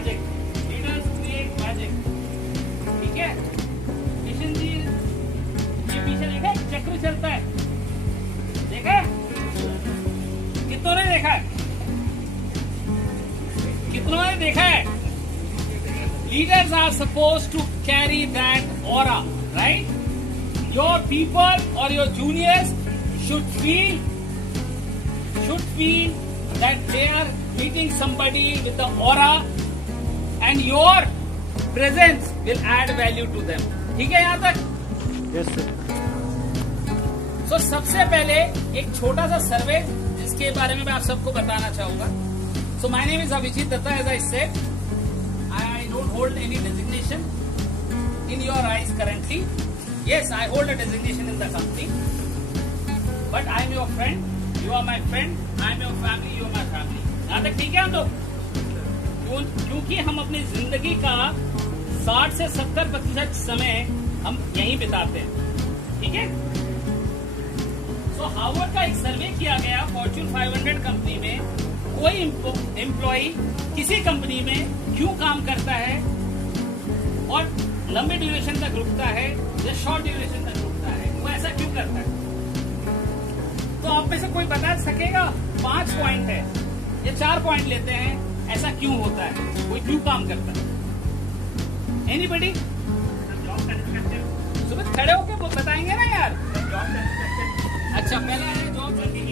Magic, leaders create magic. ठीक है, किशन जी ये पीछे देखा चक्र चलता है, देखा है? कितनों ने देखा है? कितनों ने देखा है? Leaders are supposed to carry that aura, right? Your people or your juniors should feel that they are meeting somebody with the aura, and your presence will add value to them. ठीक है यहाँ तक? Yes, sir. So सबसे पहले एक छोटा सा सर्वे जिसके बारे में मैं आप सबको बताना चाहूंगा. So my name is Abhijit Datta, as I said. I don't hold any designation in your eyes currently. Yes, I hold a designation in the company. But I am your friend. You are my friend. I am your family. You are my family. यहाँ तक ठीक है हम लोग? क्योंकि हम अपनी जिंदगी का 60 से 70% समय हम यहीं बिताते हैं. ठीक है? तो हार्वर्ड का एक सर्वे किया गया फॉर्च्यून 500 कंपनी में, कोई एम्प्लॉई किसी कंपनी में क्यों काम करता है और लंबे ड्यूरेशन तक रुकता है या शॉर्ट ड्यूरेशन तक रुकता है, वो ऐसा क्यों करता है? तो आप में से कोई बता सकेगा? 5 पॉइंट है या 4 पॉइंट लेते हैं, ऐसा क्यों होता है, कोई क्यों काम करता है? एनीबडी? सुबह खड़े होकर वो बताएंगे ना यार. अच्छा, पहला है जॉब वर्किंग,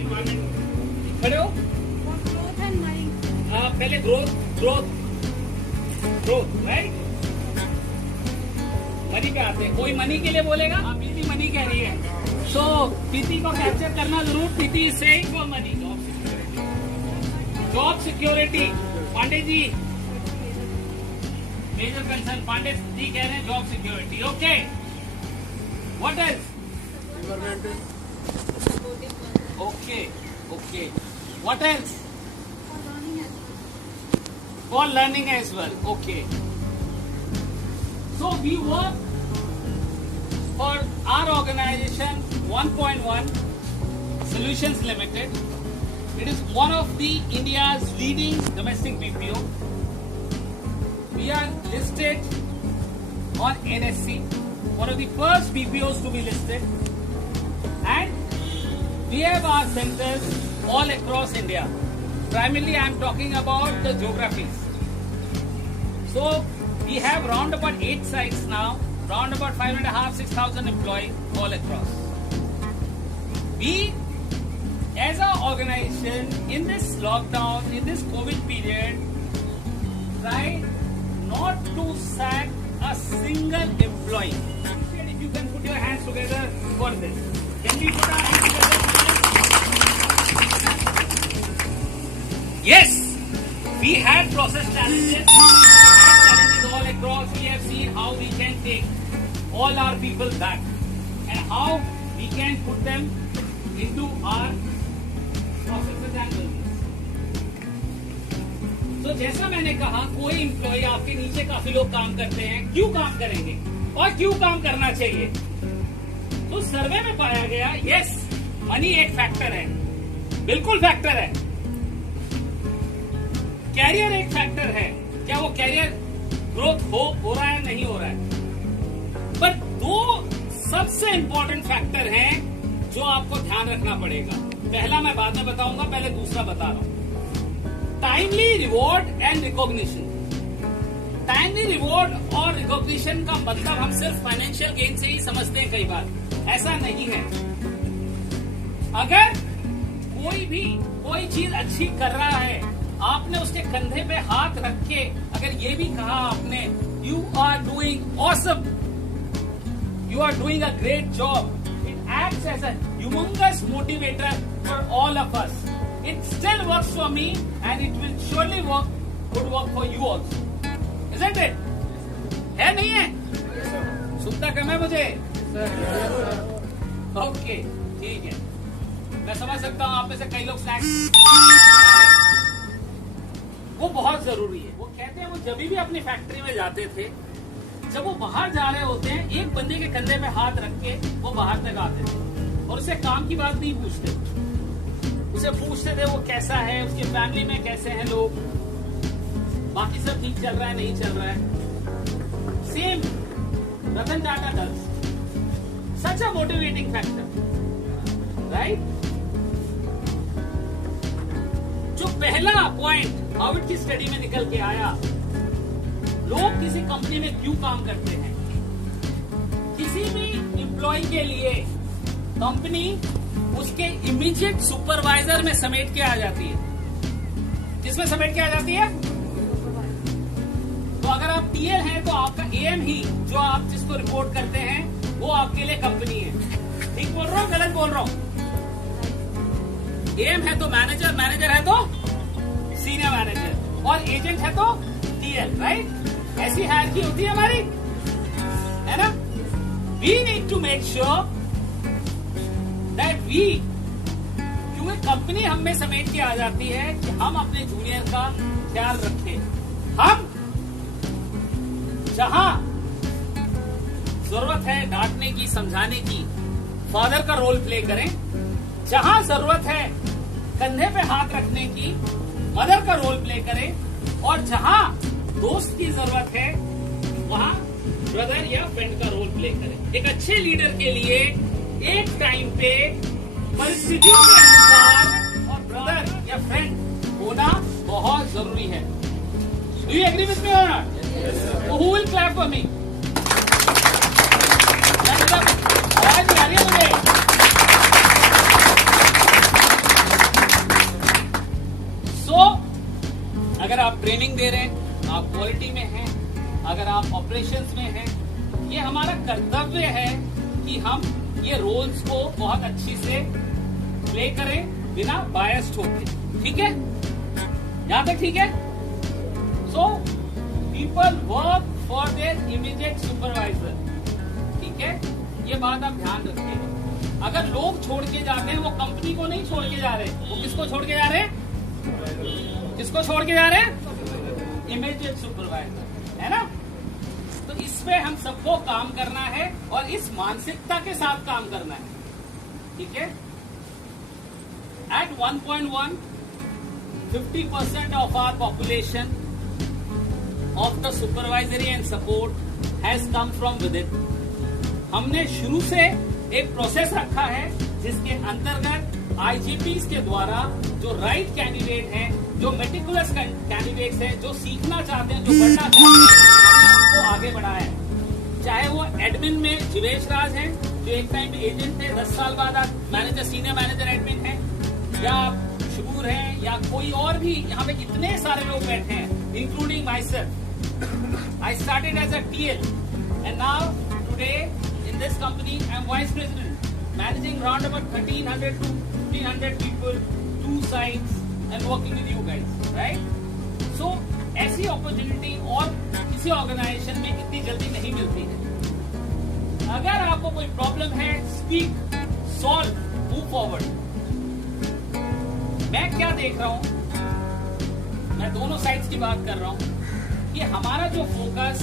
खड़े हो. पहले ग्रोथ राइट. मनी पे आते हैं. कोई मनी के लिए बोलेगा? हाँ, पीती मनी कह रही है. सो पीती को कैप्चर करना जरूर. पीती is saying for money. Job security. Pandey ji major concern. Pandey ji कह रहे हैं job security. Okay, what else? Okay, what else? For learning as well. Okay. So we work for our organization 1.1 Solutions Limited. It is one of the India's leading domestic BPO. We are listed on NSE, one of the first BPOs to be listed, and we have our centers all across India. Primarily, I am talking about the geographies. So, we have round about 8 sites now, round about 5,500-6,000 employees all across. We, as an organization, in this lockdown, in this COVID period, tried not to sack a single employee. If you can put your hands together for this. Can we put our hands together? Yes, we had process challenges. We had challenges all across. We have seen how we can take all our people back and how we can put them into our processes and business. So जैसा मैंने कहा, कोई employ आपके नीचे काफी लोग काम करते हैं. क्यों काम करेंगे और क्यों काम करना चाहिए? तो सर्वे में पाया गया, यस, मनी एक फैक्टर है, बिल्कुल फैक्टर है. कैरियर एक फैक्टर है. क्या वो कैरियर ग्रोथ हो रहा है, नहीं हो रहा है? पर 2 सबसे इंपॉर्टेंट फैक्टर हैं जो आपको ध्यान रखना पड़ेगा. पहला मैं बाद में बताऊंगा, पहले दूसरा बता रहा हूं. Timely reward and recognition. Timely reward और रिकॉग्निशन का मतलब हम सिर्फ फाइनेंशियल गेन से ही समझते हैं. कई बार ऐसा नहीं है. अगर कोई चीज अच्छी कर रहा है, आपने उसके कंधे पे हाथ रख के अगर ये भी कहा आपने, you are doing awesome, you are doing a great job, it acts as a humongous motivator for all of us. It still works for me and it will surely good work for you also. Isn't it? है नहीं है? सुनता कम है मुझे. Okay, ठीक है. मैं समझ सकता हूँ आप में से कई लोग स्नैक्स, वो बहुत जरूरी है. वो कहते हैं वो जब भी अपनी फैक्ट्री में जाते थे, जब वो बाहर जा रहे होते हैं, एक बंदे के कंधे पे हाथ रख के वो बाहर तक आते थे और उससे काम की बात नहीं पूछते. उसे पूछते थे वो कैसा है, उसकी फैमिली में कैसे हैं लोग, बाकी सब ठीक चल रहा है नहीं चल रहा है। Same Ratan Tata does such a motivating factor, right. जो पहला पॉइंट हार्वर्ड की स्टडी में निकल के आया, लोग किसी कंपनी में क्यों काम करते हैं। किसी भी एम्प्लॉय के लिए कंपनी उसके इमीडिएट सुपरवाइजर में समेट के आ जाती है। किसमें समेट के आ जाती है? तो अगर आप टीएल हैं तो आपका एएम ही, जो आप जिसको रिपोर्ट करते हैं, वो आपके लिए कंपनी है। ठीक बोल रहा हूँ गलत बोल रहा हूँ? एएम है तो मैनेजर, मैनेजर है तो सीनियर मैनेजर, और एजेंट है तो टीएल, राइट। ऐसी हायरार्की होती है हमारी, है ना। We need to make sure that we, क्योंकि कंपनी हम में समेट के आ जाती है कि हम अपने जूनियर का ख्याल रखें। हम जहां जरूरत है डांटने की, समझाने की, फादर का रोल प्ले करें। जहां जरूरत है कंधे पे हाथ रखने की, मदर का रोल प्ले करें। और जहां दोस्त की जरूरत है वहां ब्रदर या फ्रेंड का रोल प्ले करें। एक अच्छे लीडर के लिए एक टाइम पे परिस्थितियों के अनुसार और ब्रदर या फ्रेंड होना बहुत जरूरी है। Do you agree with me or not? Who will clap for me? आवाज नहीं आ रही है मुझे। अगर आप ट्रेनिंग दे रहे हैं, आप क्वालिटी में हैं, अगर आप ऑपरेशंस में हैं, ये हमारा कर्तव्य है कि हम ये रोल्स को बहुत अच्छी से प्ले करें बिना बायस्ड होके। ठीक है, यहां तक ठीक है? So people work for their immediate supervisor. ठीक है, ये बात आप ध्यान रखिए। अगर लोग छोड़ के जाते हैं, वो कंपनी को नहीं छोड़ के जा रहे, वो किसको छोड़ के जा रहे हैं? किसको छोड़ के जा रहे हैं? इमीडिएट सुपरवाइजर, है ना। तो इस पे हम सबको काम करना है और इस मानसिकता के साथ काम करना है। ठीक है। At 1.1 50% of our population of the supervisory and support has come from within. हमने शुरू से एक प्रोसेस रखा है जिसके अंतर्गत आईजीपीज के द्वारा जो राइट कैंडिडेट हैं, जो मेटिकुलस कैंडिडेट्स हैं, जो सीखना चाहते हैं, जो बढ़ना चाहते हैं, हमने उनको आगे बढ़ाया है। चाहे वो एडमिन में जीवेश राज हैं, जो एक टाइम में एजेंट थे, 10 साल बाद आज मैनेजर, सीनियर मैनेजर एडमिन हैं, या शुभूर हैं, या कोई और भी। यहाँ पे कितने सारे लोग बैठे हैं, including myself. I started as a TL and now today in this company I am vice president, managing around about 1300 to 1500 people, 2 sites, and working with you guys, right? So ऐसी opportunity और किसी organisation में इतनी जल्दी नहीं मिलती है। अगर आपको कोई प्रॉब्लम है, स्पीक, सॉल्व, मूव फॉरवर्ड। मैं क्या देख रहा हूं, मैं दोनों साइड्स की बात कर रहा हूं कि हमारा जो फोकस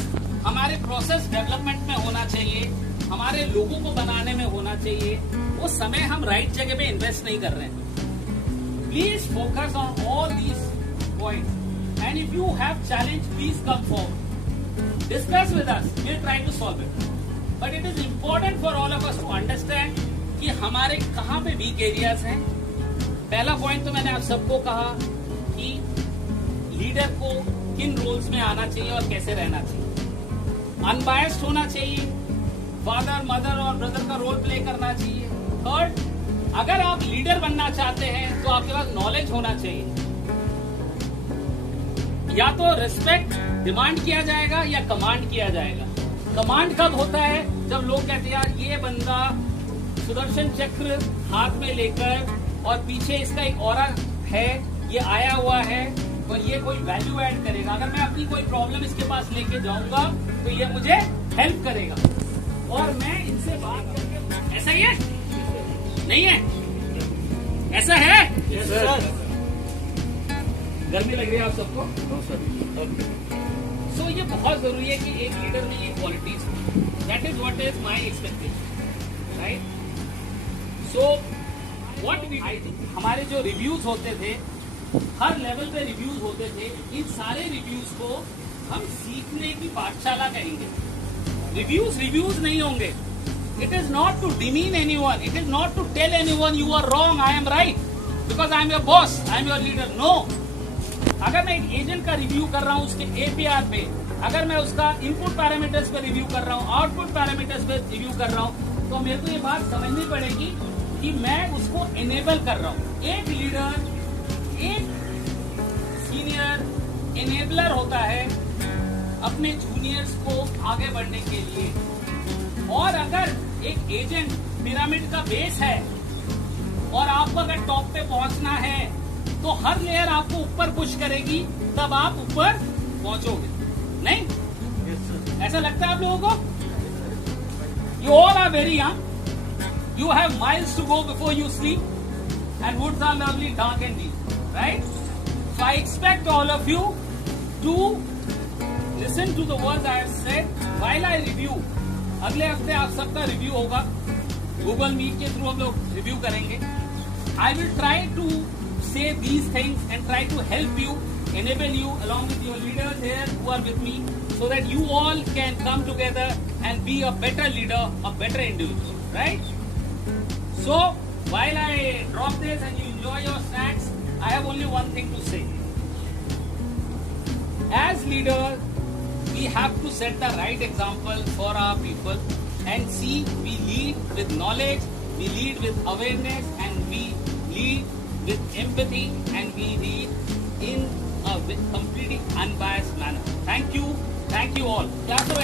हमारे प्रोसेस डेवलपमेंट में होना चाहिए, हमारे लोगों को बनाने में होना चाहिए, वो समय हम राइट जगह पे इन्वेस्ट नहीं कर रहे हैं। Please focus on all these points and if you have challenge please come forward, discuss with us, we will try to solve it. But it is important for all of us to understand कि हमारे कहाँ पे weak areas हैं। पहला point तो मैंने आप सबको कहा कि लीडर को किन रोल्स में आना चाहिए और कैसे रहना चाहिए। अनबायस्ड होना चाहिए, फादर, मदर और ब्रदर का रोल प्ले करना चाहिए। थर्ड, अगर आप लीडर बनना चाहते हैं तो आपके पास नॉलेज होना चाहिए। या तो रिस्पेक्ट डिमांड किया जाएगा या कमांड किया जाएगा। कमांड कब होता है? जब लोग कहते हैं यार ये बंदा सुदर्शन चक्र हाथ में लेकर और पीछे इसका एक ऑरा है, ये आया हुआ है और ये कोई वैल्यू ऐड करेगा। अगर मैं अपनी कोई प्रॉब्लम इसके पास लेके जाऊंगा तो ये मुझे हेल्प करेगा और मैं इनसे बात करके। ऐसा ही है? नहीं है? ऐसा है? yes, sir. गर्मी लग रही है आप सबको? No sir. सो ये बहुत जरूरी है कि एक लीडर में ये qualities, that is what is my expectation, right? So what we, हमारे जो रिव्यूज होते थे हर लेवल पे रिव्यूज होते थे। इन सारे रिव्यूज को हम सीखने की पाठशाला कहेंगे। रिव्यूज नहीं होंगे। It is not to demean anyone, it is not to tell anyone you are wrong, I am right, because I am your boss, I am your leader. No, अगर मैं एक एजेंट का रिव्यू कर रहा हूं उसके एपीआर पे, अगर मैं उसका इनपुट पैरामीटर्स पे रिव्यू कर रहा हूं, आउटपुट पैरामीटर्स पे रिव्यू कर रहा हूं, तो मेरे को ये बात समझनी पड़ेगी कि मैं उसको एनेबल कर रहा हूं। एक लीडर, एक सीनियर एनेबलर होता है अपने जूनियर्स को आगे बढ़ने के लिए। और अगर एक एजेंट पिरामिड का बेस है और आपको अगर टॉप पे पहुंचना है तो हर लेयर आपको ऊपर पुश करेगी, तब आप ऊपर पहुंचोगे। नहीं? ऐसा लगता है आप लोगों को? You all are very young, you have miles to go before you sleep, and woods are lovely, dark and deep, right? So I expect all of you to listen to the words I have said while I review. अगले हफ्ते आप सबका review होगा, Google Meet के through हम लोग review करेंगे। I will try to say these things and try to help you, enable you along with your leaders here who are with me, so that you all can come together and be a better leader, a better individual, right? So, while I drop this and you enjoy your snacks, I have only one thing to say. As leaders, we have to set the right example for our people and see we lead with knowledge, we lead with awareness, and we lead with empathy, and we lead in a completely unbiased manner. Thank you all. Clap the